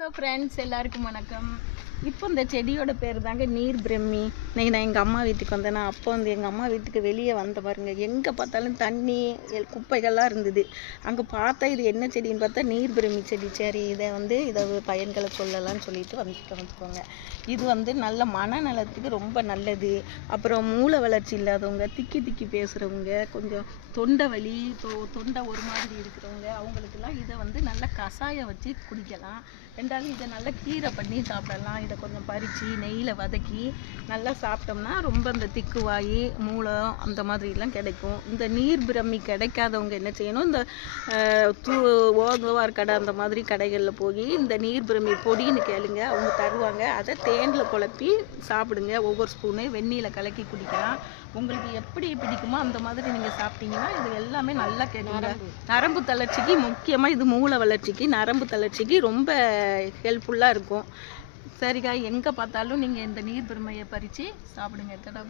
Hello friends எல்லாருக்கும் வணக்கம். இப்போ இந்த செடியோட பேர் தாங்க நீர் பிரம்மி இன்றைக்கி நான் எங்கள் அம்மா வீட்டுக்கு வந்தேன்னா அப்போ வந்து எங்கள் அம்மா வீட்டுக்கு வெளியே வந்த பாருங்க. எங்கே பார்த்தாலும் தண்ணி குப்பைகள்லாம் இருந்தது. அங்கே பார்த்தா இது என்ன செடின்னு பார்த்தா நீர் பிரம்மி செடி. சரி இதை வந்து இதை பயன்களை சொல்லலாம்னு சொல்லிட்டு வந்துட்டு வந்துக்கோங்க இது வந்து நல்ல மனநலத்துக்கு ரொம்ப நல்லது. அப்புறம் மூளை வளர்ச்சி இல்லாதவங்க திக்கி திக்கி பேசுகிறவங்க கொஞ்சம் தொண்டை வலி தொ தொண்டை ஒரு மாதிரி இருக்கிறவங்க அவங்களுக்கு இதை வந்து நல்ல கஷாயம் வச்சு குடிக்கலாம். ரெண்டாவது இதை நல்லா கீரை பண்ணி சாப்பிடலாம். இதை கொஞ்சம் பறித்து நெய்யில் வதக்கி நல்லா சாப்பிட்டோம்னா ரொம்ப இந்த திக்குவாய் மூலம் அந்த மாதிரிலாம் கிடைக்கும். இந்த நீர் பிரம்மி கிடைக்காதவங்க என்ன செய்யணும்? இந்த தூ ஓதுவார் கடை அந்த மாதிரி கடைகளில் போய் இந்த நீர் பிரம்மி பொடின்னு கேளுங்க. அவங்க தருவாங்க. அதை தேனில் குழப்பி சாப்பிடுங்க. ஒவ்வொரு ஸ்பூனு வெந்நீரில் கலக்கி குடிக்கலாம். உங்களுக்கு எப்படி பிடிக்குமோ அந்த மாதிரி நீங்கள் சாப்பிட்டீங்கன்னா இது எல்லாமே நல்லா கேட்குங்க நரம்பு. தளர்ச்சிக்கு முக்கியமாக இது மூளை வளர்ச்சிக்கு நரம்பு தளர்ச்சிக்கு ரொம்ப ஹெல்ப்ஃபுல்லாக இருக்கும். சரிக்கா எங்கே பார்த்தாலும் நீங்கள் இந்த நீர் பெருமையை பறித்து சாப்பிடுங்க கடை